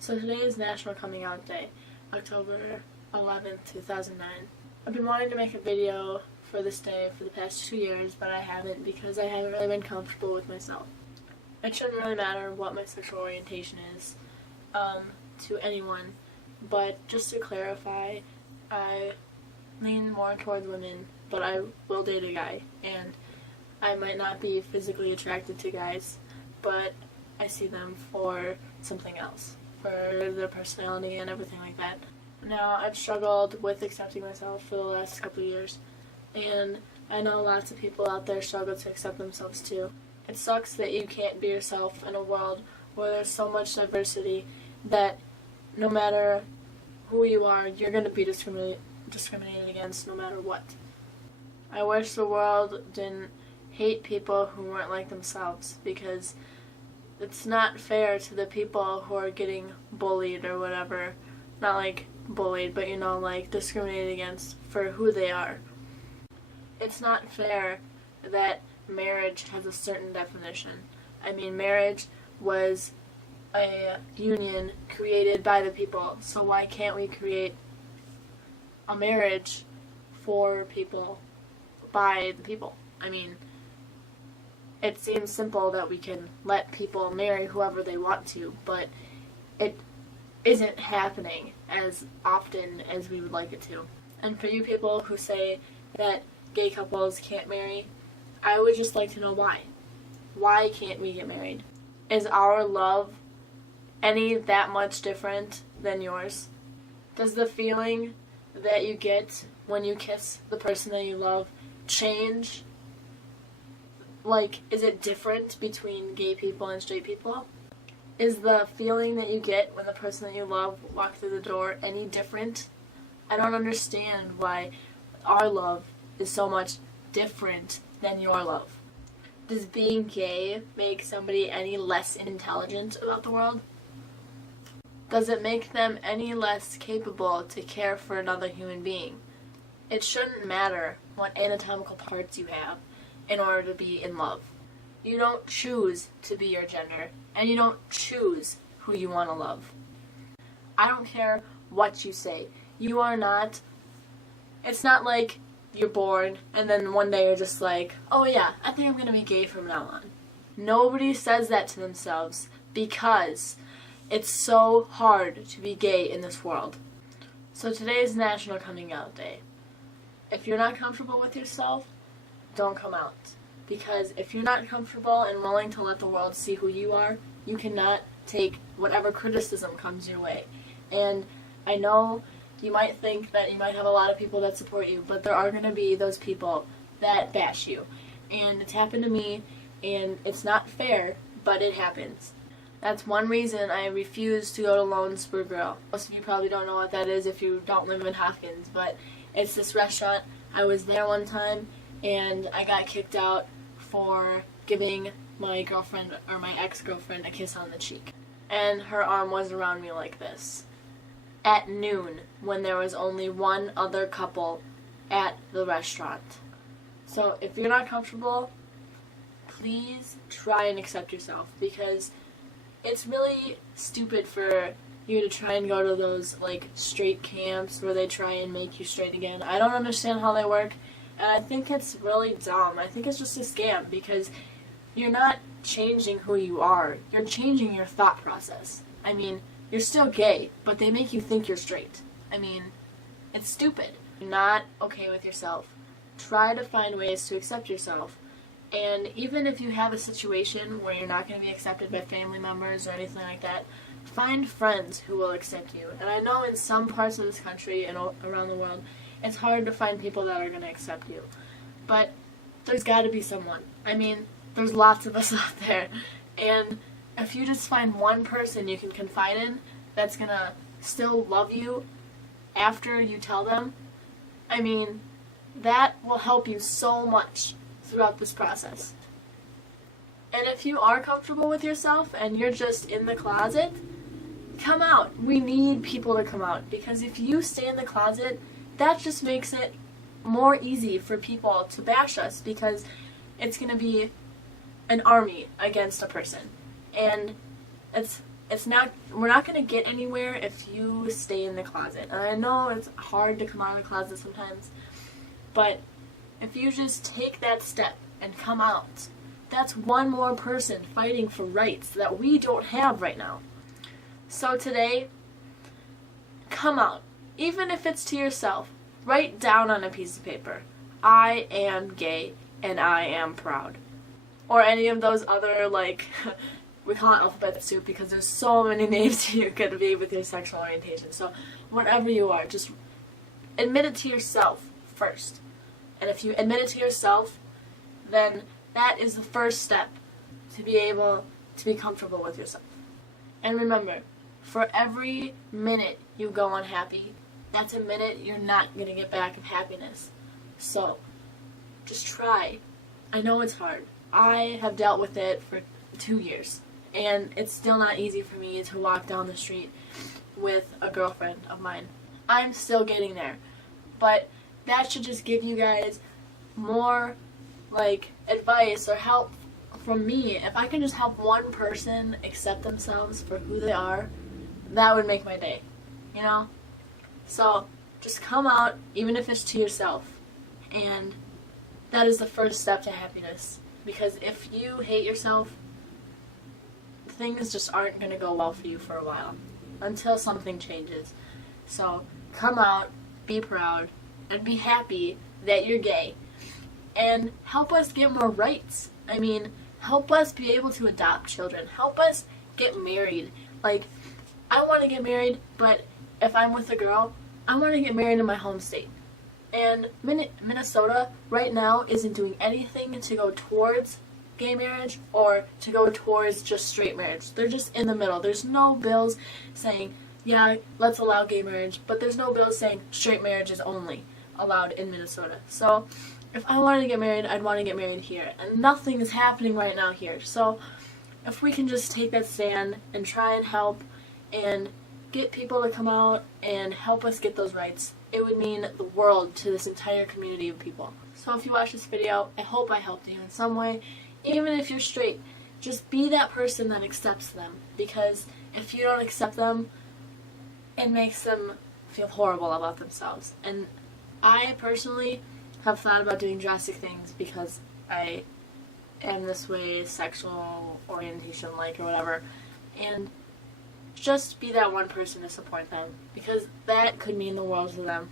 So today is National Coming Out Day, October 11th, 2009. I've been wanting to make a video for this day for the past 2 years, but I haven't because I haven't really been comfortable with myself. It shouldn't really matter what my sexual orientation is to anyone, but just to clarify, I lean more towards women, but I will date a guy, and I might not be physically attracted to guys, but I see them for something else, for their personality and everything like that. Now, I've struggled with accepting myself for the last couple of years, and I know lots of people out there struggle to accept themselves too. It sucks that you can't be yourself in a world where there's so much diversity that no matter who you are, you're going to be discriminated against no matter what. I wish the world didn't hate people who weren't like themselves, because it's not fair to the people who are getting bullied or whatever. Not like bullied, but like discriminated against for who they are. It's not fair that marriage has a certain definition. I mean, marriage was a union created by the people, so why can't we create a marriage for people by the people? I mean, it seems simple that we can let people marry whoever they want to, but it isn't happening as often as we would like it to. And for you people who say that gay couples can't marry, I would just like to know why. Why can't we get married? Is our love any that much different than yours? Does the feeling that you get when you kiss the person that you love change? Like, is it different between gay people and straight people? Is the feeling that you get when the person that you love walks through the door any different? I don't understand why our love is so much different than your love. Does being gay make somebody any less intelligent about the world? Does it make them any less capable to care for another human being? It shouldn't matter what anatomical parts you have in order to be in love. You don't choose to be your gender, and you don't choose who you want to love. I don't care what you say. You are not, it's not like you're born and then one day you're just like, oh yeah, I think I'm going to be gay from now on. Nobody says that to themselves because it's so hard to be gay in this world. So today is National Coming Out Day. If you're not comfortable with yourself, don't come out. Because if you're not comfortable and willing to let the world see who you are, you cannot take whatever criticism comes your way. And I know you might think that you might have a lot of people that support you, but there are going to be those people that bash you. And it's happened to me, and it's not fair, but it happens. That's one reason I refuse to go to Lone Spur Grill. Most of you probably don't know what that is if you don't live in Hopkins, but it's this restaurant. I was there one time, and I got kicked out for giving my girlfriend, or my ex-girlfriend, a kiss on the cheek. And her arm was around me like this. At noon, when there was only one other couple at the restaurant. So if you're not comfortable, please try and accept yourself, because it's really stupid for you to try and go to those straight camps where they try and make you straight again. I don't understand how they work, and I think it's really dumb. I think it's just a scam, because you're not changing who you are. You're changing your thought process. I mean, you're still gay, but they make you think you're straight. I mean, it's stupid. You're not okay with yourself. Try to find ways to accept yourself. And even if you have a situation where you're not going to be accepted by family members or anything like that, find friends who will accept you. And I know in some parts of this country and around the world, it's hard to find people that are going to accept you. But there's got to be someone. I mean, there's lots of us out there. And if you just find one person you can confide in that's going to still love you after you tell them, I mean, that will help you so much throughout this process. And if you are comfortable with yourself and you're just in the closet, come out. We need people to come out, because if you stay in the closet, that just makes it more easy for people to bash us, because it's going to be an army against a person. And it's we're not going to get anywhere if you stay in the closet. And I know it's hard to come out of the closet sometimes, but if you just take that step and come out, that's one more person fighting for rights that we don't have right now. So today, come out. Even if it's to yourself, write down on a piece of paper, I am gay and I am proud. Or any of those other, like, we call it alphabet soup because there's so many names you could be with your sexual orientation. So whatever you are, just admit it to yourself first. And if you admit it to yourself, then that is the first step to be able to be comfortable with yourself. And remember, for every minute you go unhappy, that's a minute you're not going to get back of happiness. So, just try. I know it's hard. I have dealt with it for 2 years, and it's still not easy for me to walk down the street with a girlfriend of mine. I'm still getting there, but that should just give you guys more, like, advice or help from me. If I can just help one person accept themselves for who they are, that would make my day, you know? So, just come out, even if it's to yourself, and that is the first step to happiness. Because if you hate yourself, things just aren't going to go well for you for a while, until something changes. So, come out, be proud, and be happy that you're gay. And help us get more rights. I mean, help us be able to adopt children. Help us get married. Like, I want to get married, but if I'm with a girl, I want to get married in my home state. And Minnesota right now isn't doing anything to go towards gay marriage or to go towards just straight marriage. They're just in the middle. There's no bills saying, yeah, let's allow gay marriage, but there's no bills saying straight marriage is only allowed in Minnesota. So if I wanted to get married, I'd want to get married here. And nothing is happening right now here. So if we can just take that stand and try and help and get people to come out and help us get those rights, it would mean the world to this entire community of people. So if you watch this video, I hope I helped you in some way. Even if you're straight, just be that person that accepts them. Because if you don't accept them, it makes them feel horrible about themselves. And I personally have thought about doing drastic things because I am this way, sexual orientation like or whatever. And just be that one person to support them, because that could mean the world to them.